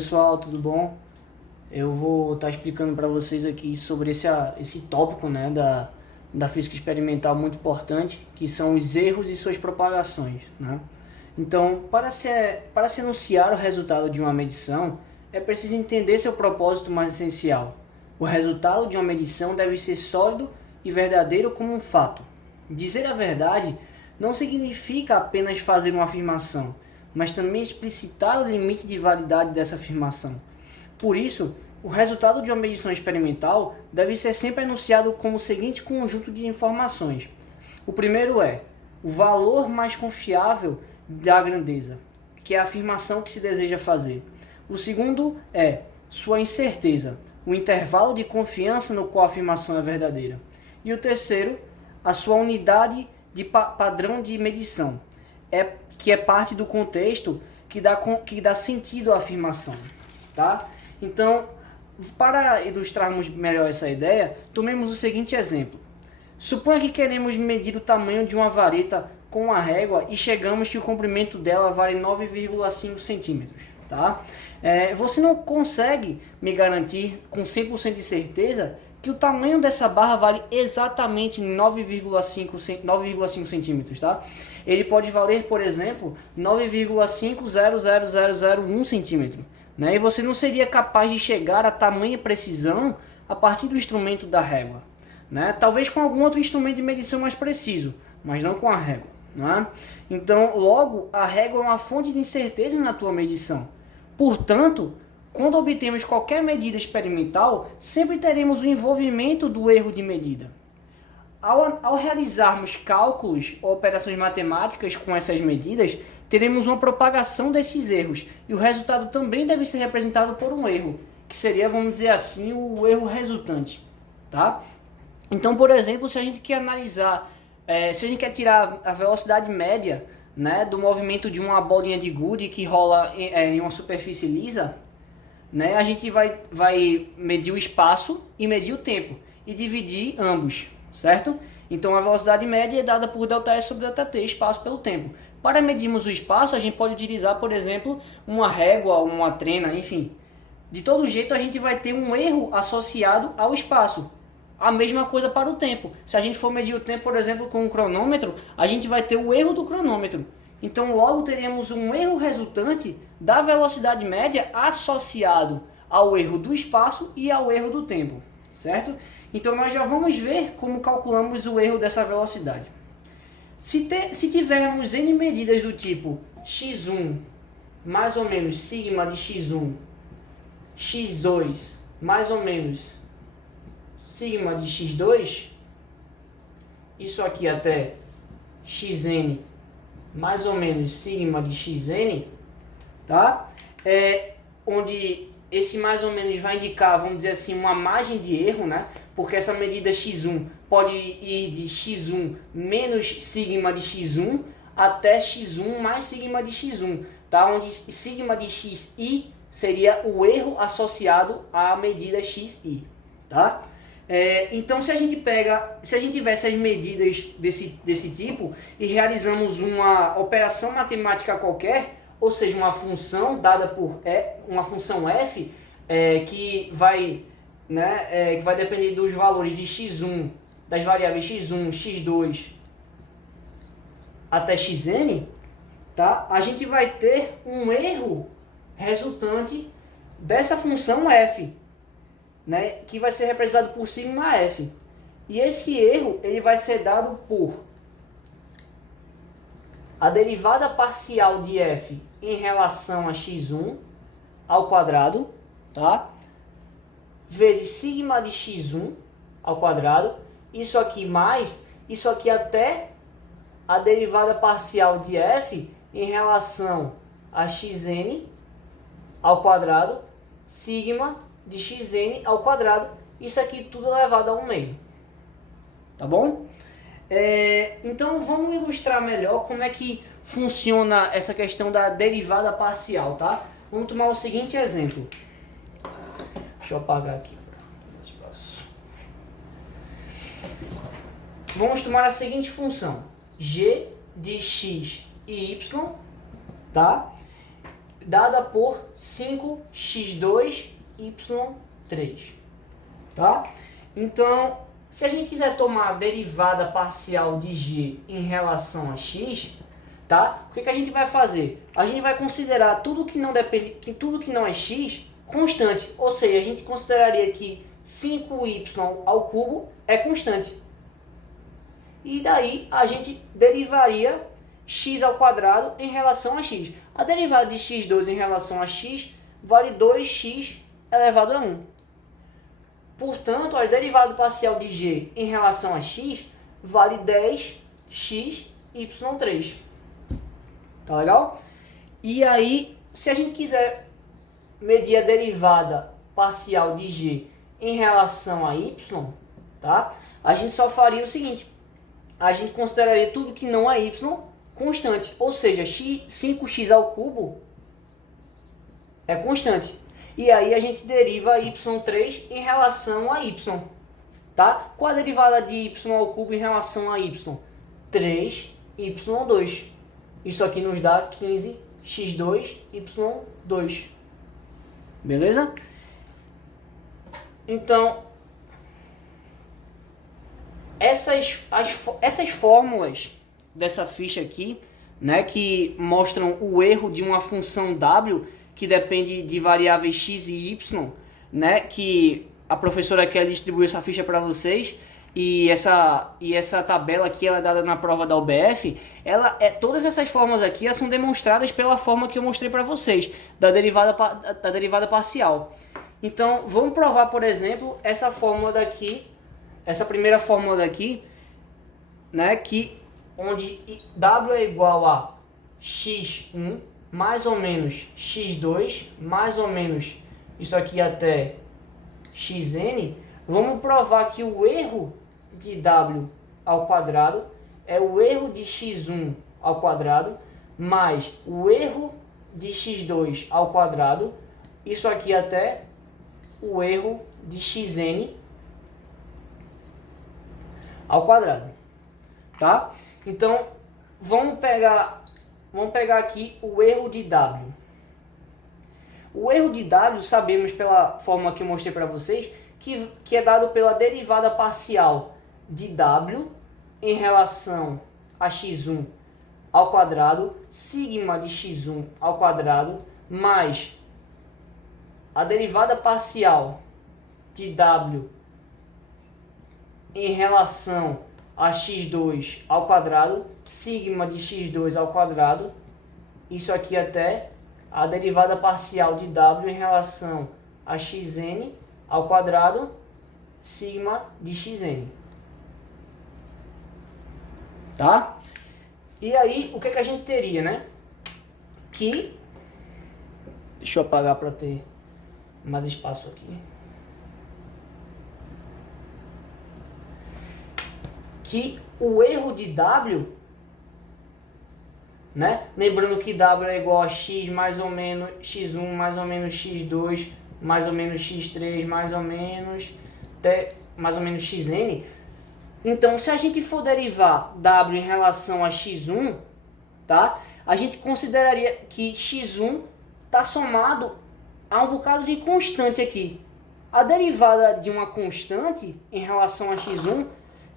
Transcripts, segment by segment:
Pessoal, tudo bom? Eu vou estar explicando para vocês aqui sobre esse tópico, né, da física experimental muito importante, que são os erros e suas propagações, né? Então, para se enunciar o resultado de uma medição, é preciso entender seu propósito mais essencial. O resultado de uma medição deve ser sólido e verdadeiro como um fato. Dizer a verdade não significa apenas fazer uma afirmação, mas também explicitar o limite de validade dessa afirmação. Por isso, o resultado de uma medição experimental deve ser sempre enunciado como o seguinte conjunto de informações. O primeiro é o valor mais confiável da grandeza, que é a afirmação que se deseja fazer. O segundo é sua incerteza, o intervalo de confiança no qual a afirmação é verdadeira. E o terceiro, a sua unidade de padrão de medição, que é parte do contexto que dá sentido à afirmação. Tá? Então, para ilustrarmos melhor essa ideia, tomemos o seguinte exemplo. Suponha que queremos medir o tamanho de uma vareta com uma régua e chegamos que o comprimento dela vale 9,5 centímetros. Tá? Você não consegue me garantir com 100% de certeza que o tamanho dessa barra vale exatamente 9,5 centímetros, tá? Ele pode valer, por exemplo, 9,500001 centímetro, né? E você não seria capaz de chegar a tamanha precisão a partir do instrumento da régua, né? Talvez com algum outro instrumento de medição mais preciso, mas não com a régua, né? Então, logo, a régua é uma fonte de incerteza na tua medição. Portanto, quando obtemos qualquer medida experimental, sempre teremos o envolvimento do erro de medida. Ao realizarmos cálculos ou operações matemáticas com essas medidas, teremos uma propagação desses erros, e o resultado também deve ser representado por um erro, que seria, vamos dizer assim, o erro resultante. Tá? Então, por exemplo, se a gente quer analisar, se a gente quer tirar a velocidade média, né, do movimento de uma bolinha de gude que rola em uma superfície lisa, né, a gente vai medir o espaço e medir o tempo e dividir ambos, certo? Então a velocidade média é dada por ΔS sobre ΔT, espaço pelo tempo. Para medirmos o espaço, a gente pode utilizar, por exemplo, uma régua, uma trena, enfim. De todo jeito, a gente vai ter um erro associado ao espaço. A mesma coisa para o tempo. Se a gente for medir o tempo, por exemplo, com um cronômetro, a gente vai ter o erro do cronômetro. Então, logo teremos um erro resultante da velocidade média associado ao erro do espaço e ao erro do tempo, certo? Então, nós já vamos ver como calculamos o erro dessa velocidade. Se tivermos N medidas do tipo x1 mais ou menos sigma de x1, x2 mais ou menos sigma de x2, isso aqui até xn mais ou menos sigma de xn, tá? Onde esse mais ou menos vai indicar, vamos dizer assim, uma margem de erro, né? Porque essa medida x1 pode ir de x1 menos sigma de x1 até x1 mais sigma de x1, tá? Onde sigma de xi seria o erro associado à medida xi, tá? Então, se a gente tivesse as medidas desse tipo e realizamos uma operação matemática qualquer, ou seja, uma função dada por uma função f, que vai depender dos valores de x1, das variáveis x1, x2 até xn, tá? A gente vai ter um erro resultante dessa função f, né, que vai ser representado por sigma f. E esse erro ele vai ser dado por a derivada parcial de f em relação a x1 ao quadrado, tá? Vezes sigma de x1 ao quadrado, isso aqui mais, isso aqui até a derivada parcial de f em relação a xn ao quadrado, sigma de xn ao quadrado, isso aqui tudo elevado a 1 meio, tá bom? Então vamos ilustrar melhor como é que funciona essa questão da derivada parcial, tá? Vamos tomar o seguinte exemplo. Deixa eu apagar aqui. Vamos tomar a seguinte função: g de x e y, tá? dada por 5x2y3. Tá? Então, se a gente quiser tomar a derivada parcial de g em relação a x, tá? O que a gente vai fazer? A gente vai considerar tudo que não depende, tudo que não é x constante, ou seja, a gente consideraria que 5y ao cubo é constante. E daí a gente derivaria x ao quadrado em relação a x. A derivada de x2 em relação a x vale 2x elevado a 1. Portanto, a derivada parcial de g em relação a x vale 10xy3. Tá legal? E aí, se a gente quiser medir a derivada parcial de g em relação a y, tá? A gente só faria o seguinte: a gente consideraria tudo que não é y constante, ou seja, 5x ao cubo é constante. E aí a gente deriva y3 em relação a y, tá? Qual a derivada de y ao cubo em relação a y? 3y2. Isso aqui nos dá 15x2y2. Beleza? Então, essas fórmulas dessa ficha aqui, né, que mostram o erro de uma função w que depende de variáveis x e y, né, que a professora Kelly distribuiu essa ficha para vocês, e essa tabela aqui ela é dada na prova da UBF. Todas essas fórmulas aqui elas são demonstradas pela forma que eu mostrei para vocês, da derivada parcial. Então, vamos provar, por exemplo, essa fórmula daqui, essa primeira fórmula daqui, né, onde w é igual a x1 mais ou menos x2 mais ou menos isso aqui até xn. Vamos provar que o erro de w ao quadrado é o erro de x1 ao quadrado mais o erro de x2 ao quadrado, isso aqui até o erro de xn ao quadrado, tá? Então, vamos pegar aqui o erro de w. O erro de w sabemos pela fórmula que eu mostrei para vocês que é dado pela derivada parcial de w em relação a x1 ao quadrado, sigma de x1 ao quadrado, mais a derivada parcial de w em relação a x2 ao quadrado, sigma de x2 ao quadrado, isso aqui até a derivada parcial de w em relação a xn ao quadrado, sigma de xn. Tá? E aí, o que a gente teria, né? Deixa eu apagar para ter mais espaço aqui. Que o erro de w, né? Lembrando que w é igual a x mais ou menos x1 mais ou menos x2 mais ou menos x3 mais ou menos xn. Então, se a gente for derivar w em relação a x1, tá? A gente consideraria que x1 está somado a um bocado de constante aqui. A derivada de uma constante em relação a x1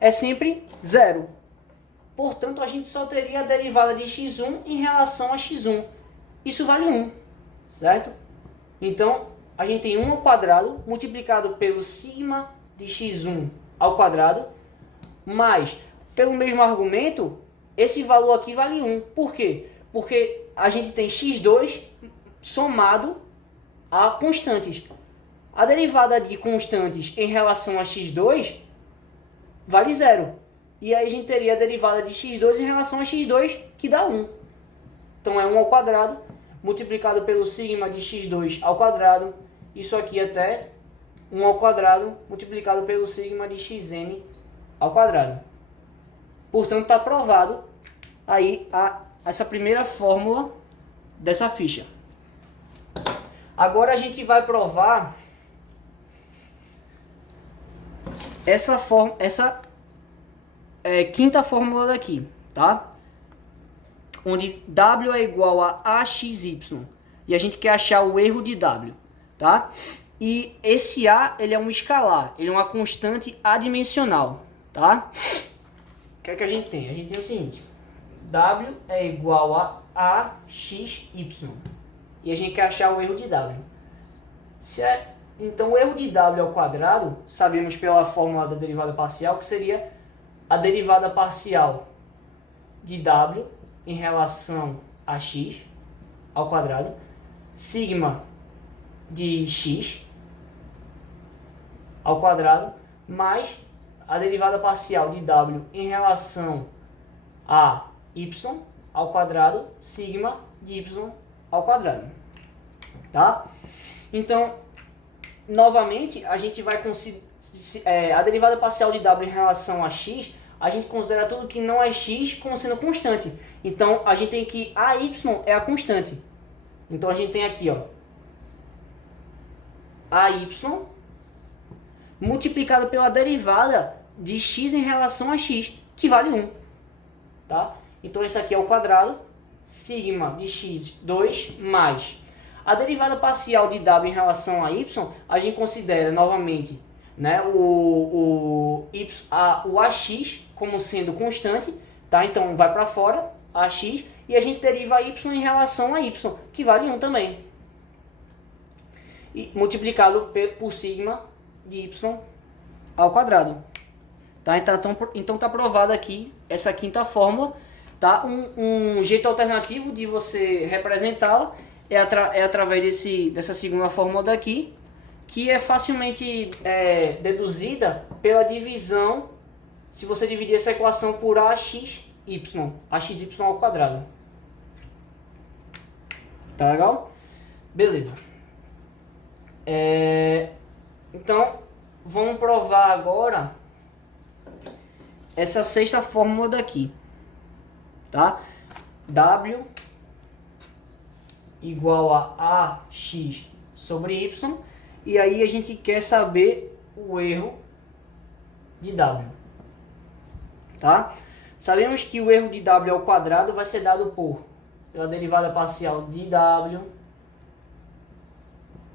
é sempre zero. Portanto, a gente só teria a derivada de x1 em relação a x1. Isso vale 1, certo? Então, a gente tem 1 ao quadrado multiplicado pelo sigma de x1 ao quadrado, mas, pelo mesmo argumento, esse valor aqui vale 1. Por quê? Porque a gente tem x2 somado a constantes. A derivada de constantes em relação a x2 vale 0. E aí a gente teria a derivada de x2 em relação a x2, que dá 1. Então é 1 ao quadrado, multiplicado pelo sigma de x2 ao quadrado. Isso aqui até 1 ao quadrado, multiplicado pelo sigma de xn ao quadrado. Portanto, está provado aí essa primeira fórmula dessa ficha. Agora a gente vai provar essa quinta fórmula daqui, tá? Onde w é igual a axy. E e a gente quer achar o erro de W, tá? E esse A, ele é um escalar, ele é uma constante adimensional, tá? O que é que a gente tem? A gente tem o seguinte, W é igual a AXY, e a gente quer achar o erro de W. Então o erro de W ao quadrado, sabemos pela fórmula da derivada parcial, que seria a derivada parcial de W em relação a x ao quadrado, sigma de x ao quadrado, mais a derivada parcial de W em relação a y ao quadrado, sigma de y ao quadrado, tá? Então, novamente, a gente vai considerar a derivada parcial de W em relação a x, a gente considera tudo que não é x como sendo constante. Então, a gente tem que AY é a constante. Então, a gente tem aqui, ó, AY multiplicado pela derivada de x em relação a x, que vale 1. Tá? Então, isso aqui é o quadrado, sigma de x, 2, mais a derivada parcial de W em relação a y, a gente considera novamente, né, o AX como sendo constante, tá? Então vai para fora, AX, e a gente deriva y em relação a y, que vale 1 também. E multiplicado por sigma de y ao quadrado. Tá? Então tá provada aqui essa quinta fórmula. Tá? Um jeito alternativo de você representá-la é através dessa segunda fórmula daqui, que é facilmente deduzida pela divisão, se você dividir essa equação por AXY ao quadrado. Tá legal? Beleza. Então, vamos provar agora essa sexta fórmula daqui. Tá? W igual a AX sobre Y, e aí a gente quer saber o erro de W. Tá? Sabemos que o erro de W ao quadrado vai ser dado pela derivada parcial de W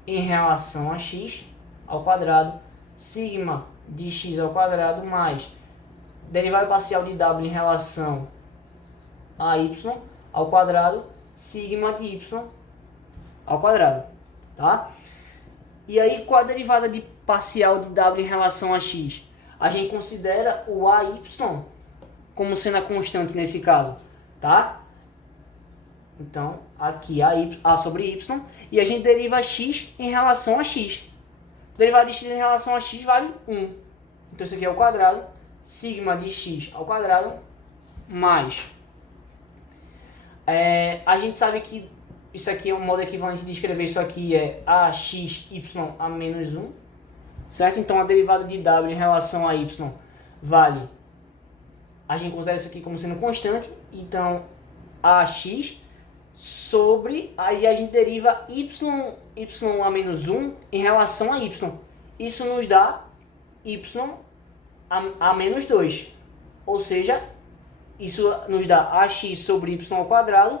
em relação a x ao quadrado, sigma de x ao quadrado, mais derivada parcial de W em relação a y ao quadrado, sigma de y ao quadrado, tá? E aí, qual a derivada de parcial de W em relação a x? A gente considera o AY como sendo a constante nesse caso, tá? Então, aqui A sobre Y, e a gente deriva x em relação a x. Derivada de x em relação a x vale 1. Então, isso aqui é o quadrado, sigma de x ao quadrado, mais... a gente sabe que isso aqui é um modo equivalente de escrever isso aqui, é AXY a menos 1, certo? Então, a derivada de W em relação a Y vale... A gente considera isso aqui como sendo constante, então AX sobre... Aí a gente deriva y a menos 1 em relação a y. Isso nos dá y a menos 2. Ou seja, isso nos dá AX sobre y ao quadrado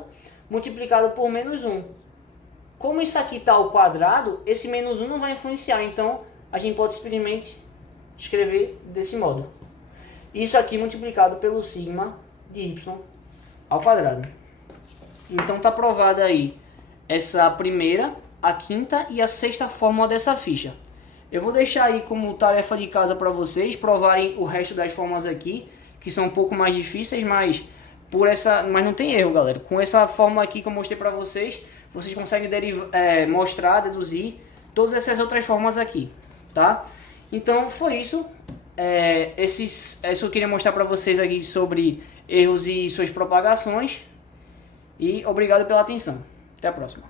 multiplicado por menos 1. Como isso aqui está ao quadrado, esse menos 1 não vai influenciar. Então, a gente pode simplesmente escrever desse modo. Isso aqui multiplicado pelo sigma de y ao quadrado. Então, está provada aí essa primeira, a quinta e a sexta fórmula dessa ficha. Eu vou deixar aí como tarefa de casa para vocês provarem o resto das fórmulas aqui, que são um pouco mais difíceis, mas não tem erro, galera. Com essa fórmula aqui que eu mostrei para vocês, vocês conseguem mostrar, deduzir todas essas outras fórmulas aqui, tá? Então foi isso. Isso eu queria mostrar para vocês aqui sobre erros e suas propagações. E obrigado pela atenção. Até a próxima.